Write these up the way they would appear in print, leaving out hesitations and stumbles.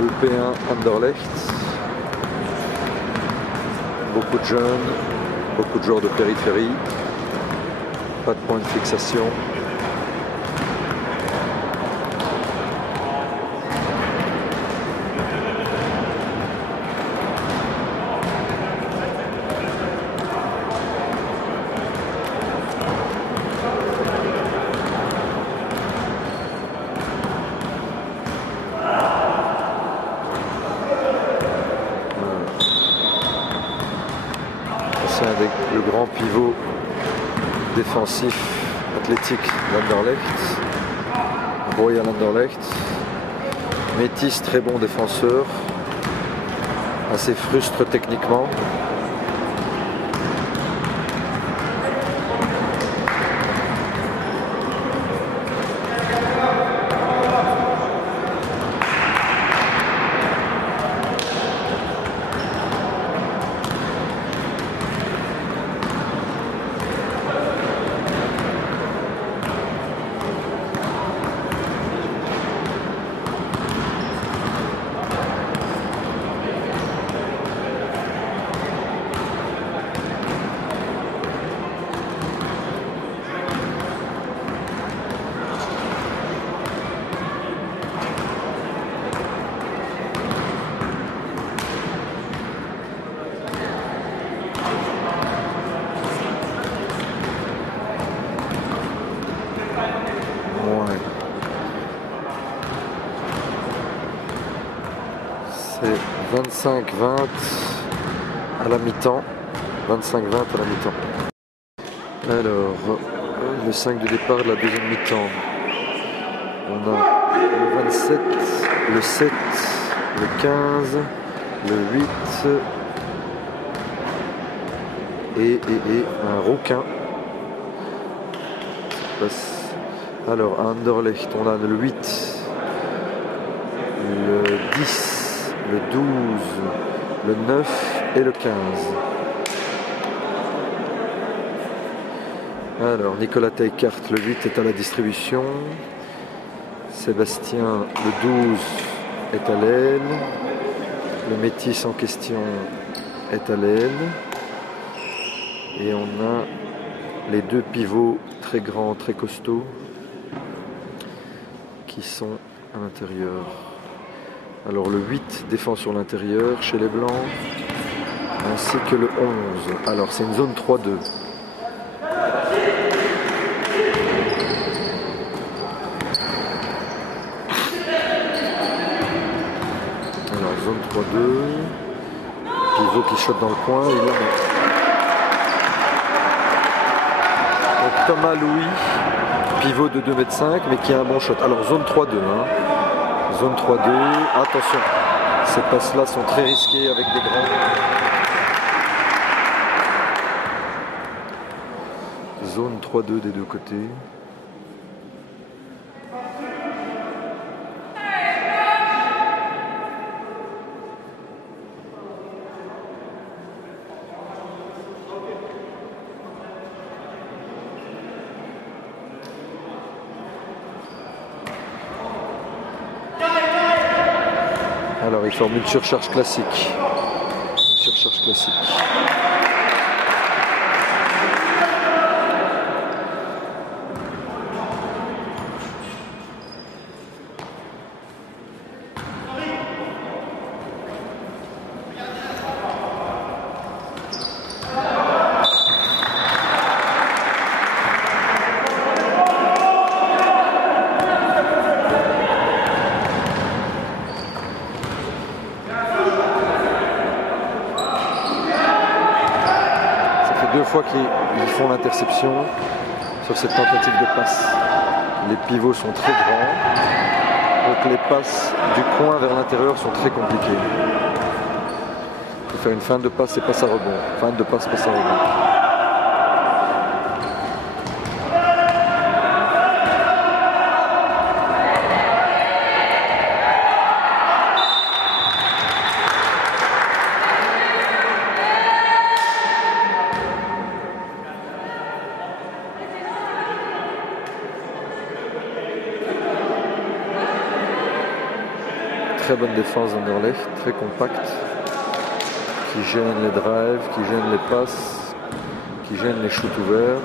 Européen Anderlecht. Beaucoup de jeunes, beaucoup de joueurs de périphérie. Pas de point de fixation. C'est le grand pivot défensif athlétique d'Anderlecht, Royal Anderlecht. Métis, très bon défenseur, assez frustre techniquement. C'est 25-20 à la mi-temps. 25-20 à la mi-temps. Alors, le 5 de départ de la deuxième mi-temps. On a le 27, le 7, le 15, le 8 et un rouquin. Alors, à Anderlecht, on a le 8, le 10, le 12, le 9 et le 15. Alors, Nicolas Teicart, le 8 est à la distribution. Sébastien, le 12 est à l'aile. Le Métis en question est à l'aile. Et on a les deux pivots très grands, très costauds qui sont à l'intérieur. Alors le 8 défend sur l'intérieur chez les Blancs, ainsi que le 11. Alors c'est une zone 3-2. Alors zone 3-2. Pivot qui shot dans le coin. Et là, donc Thomas Louis, pivot de 2,5 m, mais qui a un bon shot. Alors zone 3-2. Zone 3-2, attention, ces passes-là sont très risquées avec des grands. Zone 3-2 des deux côtés. Alors il forme une surcharge classique. Une surcharge classique. Deux fois qu'ils font l'interception sur cette tentative de passe. Les pivots sont très grands, donc les passes du coin vers l'intérieur sont très compliquées. Il faut faire une fin de passe et passe à rebond. Fin de passe, passe à rebond. très bonne défense d'Anderlecht, très compacte, qui gêne les drives, qui gêne les passes, qui gêne les shoots ouverts.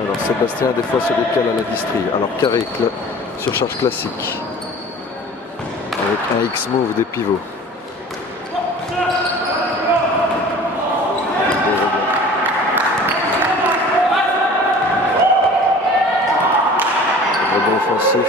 Alors Sébastien des fois se décale à la distrie. Alors Carré, surcharge classique, avec un X-move des pivots. Rebond offensif.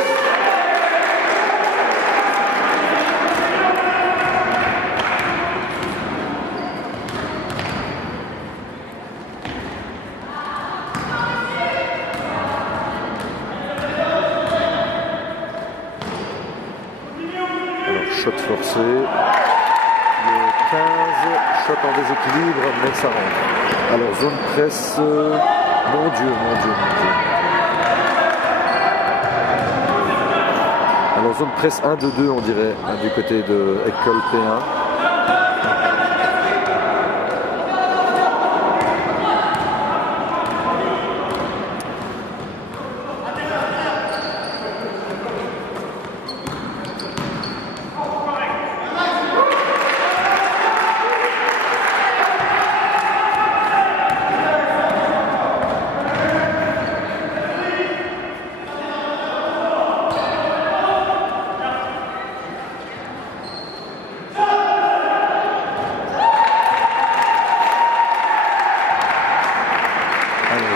Shot forcé, le 15, shot en déséquilibre, mais ça rentre. Alors zone presse, mon Dieu. Alors zone presse 1-2-2 on dirait, du côté de École P1.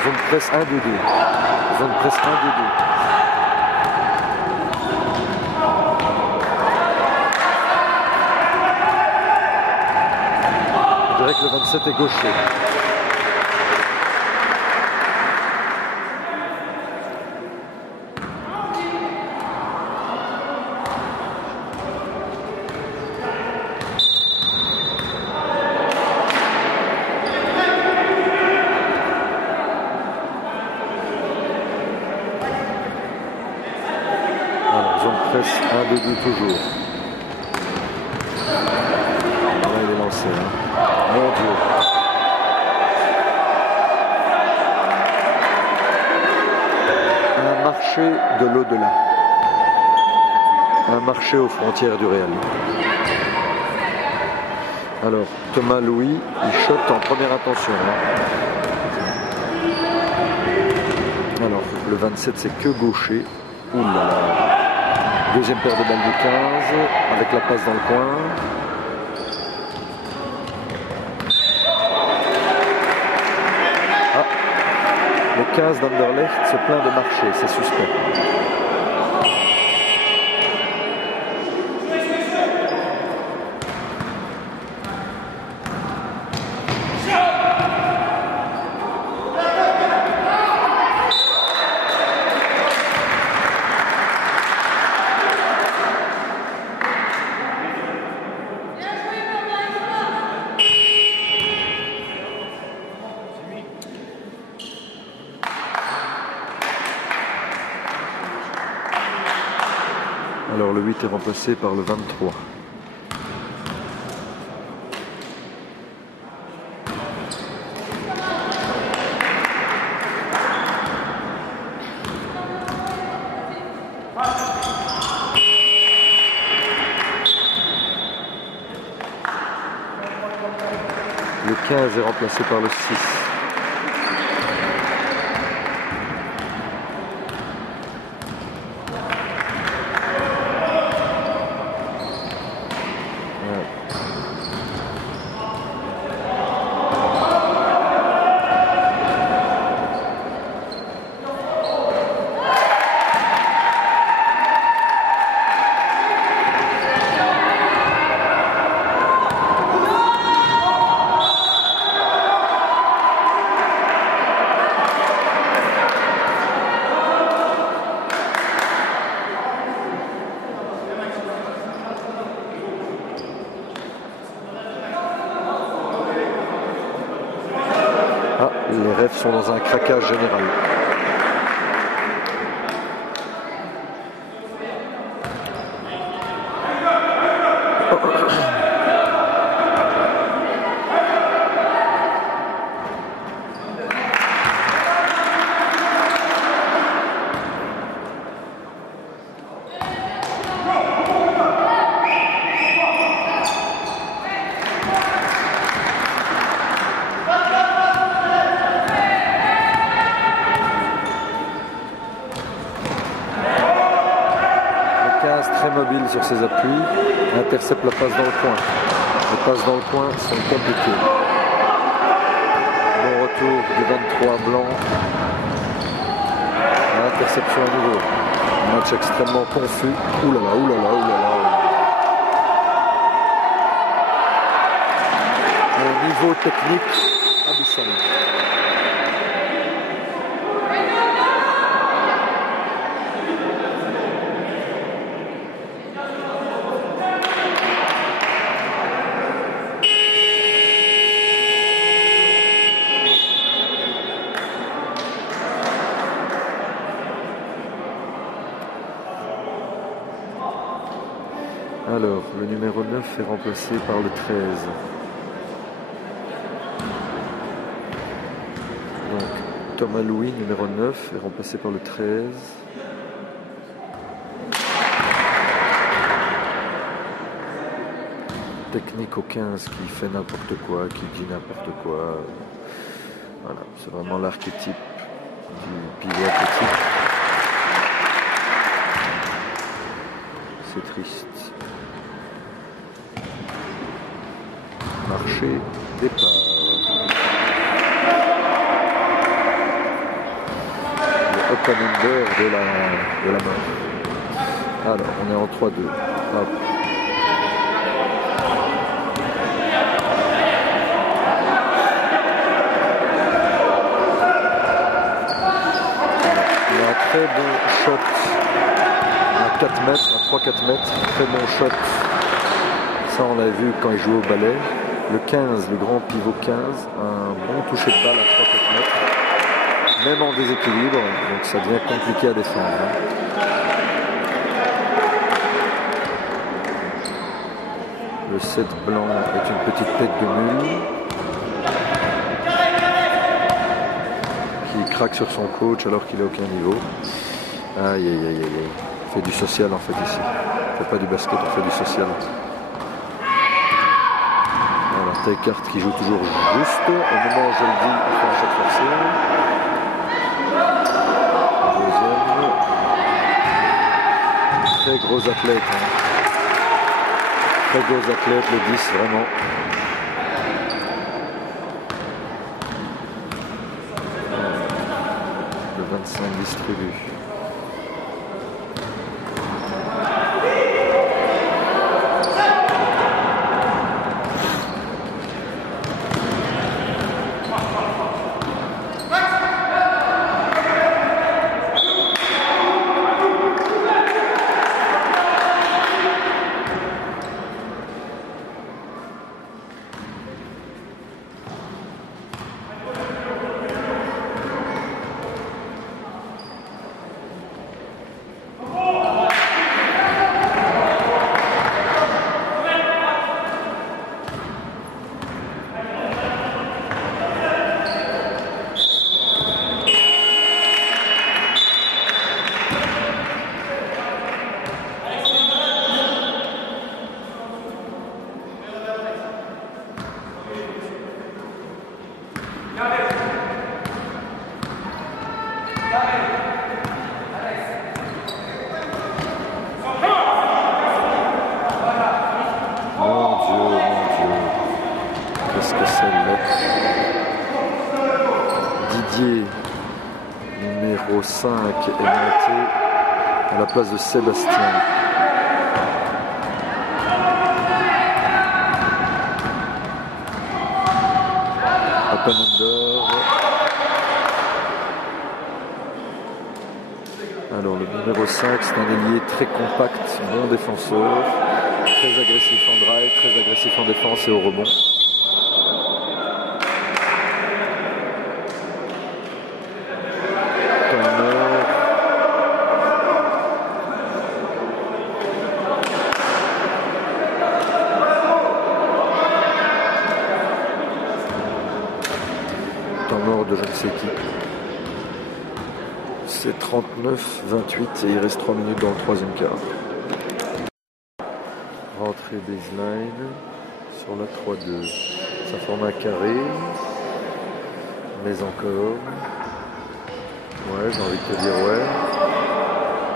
Zone presse 1-2-2. Zone presse 1-2-2. On dirait que le 27 est gaucher. Zone presse 1-2-2 toujours. Là il est lancé. Mon Dieu. Un marché de l'au-delà. Un marché aux frontières du réel. Alors Thomas Louis, il shot en première intention. Alors le 27 c'est que gaucher. Ouh là là. Deuxième paire de balles du 15, avec la passe dans le coin. Ah, le 15 d'Anderlecht se plaint de marcher, c'est suspect. Alors le 8 est remplacé par le 23. Le 15 est remplacé par le 6. Ah, les refs sont dans un craquage général. sur ses appuis, intercepte la passe dans le coin. Les passes dans le coin sont compliquées. Bon retour du 23 blanc. Interception à nouveau. Match extrêmement confus. Ouh là là, ouh là là, ouh là là. Un niveau technique abyssal. Alors, le numéro 9 est remplacé par le 13. Donc, Thomas Louis, numéro 9, est remplacé par le 13. Technique au 15 qui fait n'importe quoi, qui dit n'importe quoi. Voilà, c'est vraiment l'archétype du pivot athlétique. C'est triste. Marché, départ. Le open-ender de la mort. Alors, on est en 3-2. Hop. Il a un très bon shot à 4 mètres, à 3-4 mètres. Très bon shot. Ça, on l'a vu quand il jouait au ballet. Le 15, le grand pivot 15, un bon toucher de balle à 3-4 mètres, même en déséquilibre, donc ça devient compliqué à défendre. Le 7 blanc est une petite tête de mule qui craque sur son coach alors qu'il n'a aucun niveau. Aïe aïe aïe aïe aïe. Il fait du social en fait ici. Il ne fait pas du basket, il fait du social. Taille-carte qui joue toujours juste. Au moment où je le dis, il fait un shot forcé. Deuxième. Très gros athlète. Hein. Très gros athlète, le 10, vraiment. Le 25 distribué. Didier, numéro 5, est monté à la place de Sébastien. Open under. Alors le numéro 5, c'est un ailier très compact, bon défenseur, très agressif en drive, très agressif en défense et au rebond. Temps mort de je ne sais qui. C'est 39-28 et il reste 3 minutes dans le troisième quart. Rentrée baseline sur la 3-2. Ça forme un carré, mais encore. Ouais, j'ai envie de te dire ouais.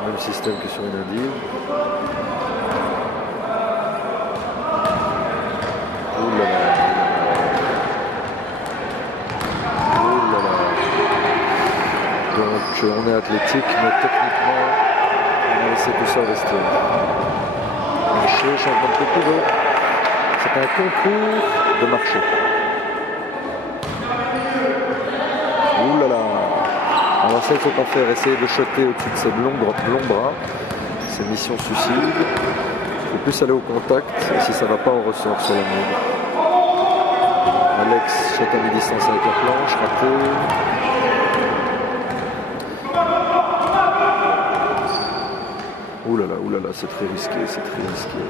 Même système que sur une indive. Donc on est athlétique, mais techniquement, on a laissé tout ça rester. Marcher, changement de pivot. C'est un concours de marcher. Ouh là là. Alors ça, il ne faut pas faire. Essayer de shotter au-dessus de ses longs bras. C'est mission suicide. Il faut plus aller au contact. Et si ça ne va pas, on ressort sur la mine. Alex shot à mi-distance avec la planche, raté. Ouh là là, c'est très risqué, c'est très risqué.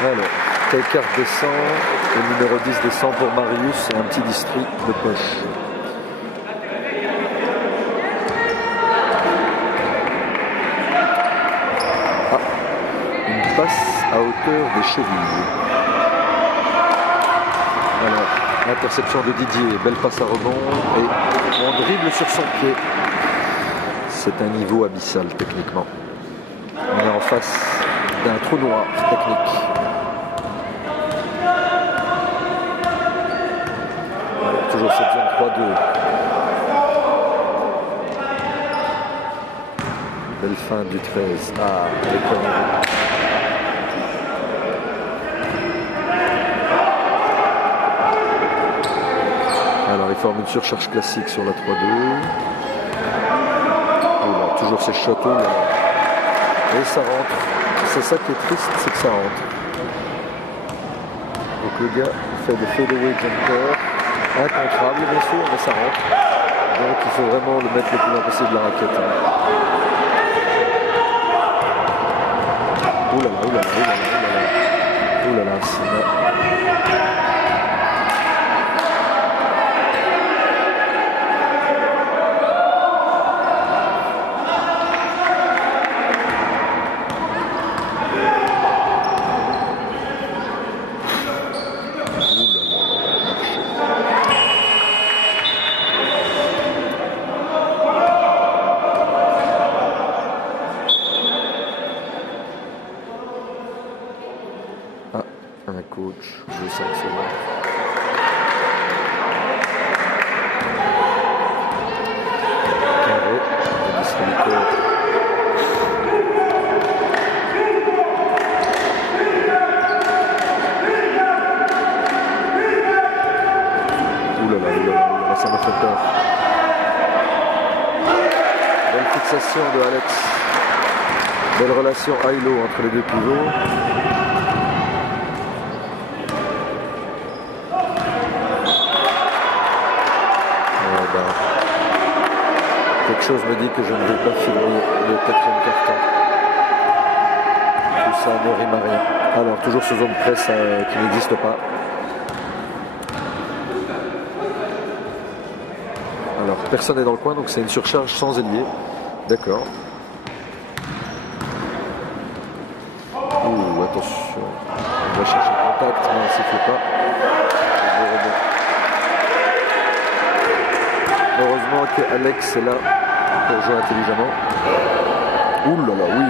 Alors, Taikard descend, le numéro 10 descend pour Marius, et un petit district de poche. Passe à hauteur des chevilles. Alors, interception de Didier, belle passe à rebond et on dribble sur son pied. C'est un niveau abyssal techniquement. On est en face d'un trou noir technique. Alors, toujours cette zone 3-2. Belle fin du 13. Ah, avec alors il forme une surcharge classique sur la 3-2. Voilà, toujours ces châteaux là. Et ça rentre. C'est ça qui est triste, c'est que ça rentre. Donc le gars fait des fadeaway jumpers. Incontrable bien sûr, mais ça rentre. Donc il faut vraiment le mettre le plus loin possible de la raquette. Ouh là là, ouh là là, ouh là là, ouh là là, c'est... un coach de 5 secondes. Carré, le distributeur. Ouh là là, ça me fait peur. Belle fixation de Alex. Belle relation high-low entre les deux pivots. Quelque chose me dit que je ne vais pas filmer le 4e carton. Tout ça ne rime à rien. Alors, toujours ce zone presse qui n'existe pas. Alors, personne n'est dans le coin, donc c'est une surcharge sans ailier. D'accord. Ouh, attention. On va chercher le contact, mais on ne siffle pas. Heureusement que Alex est là pour jouer intelligemment. Ouh là là, oui.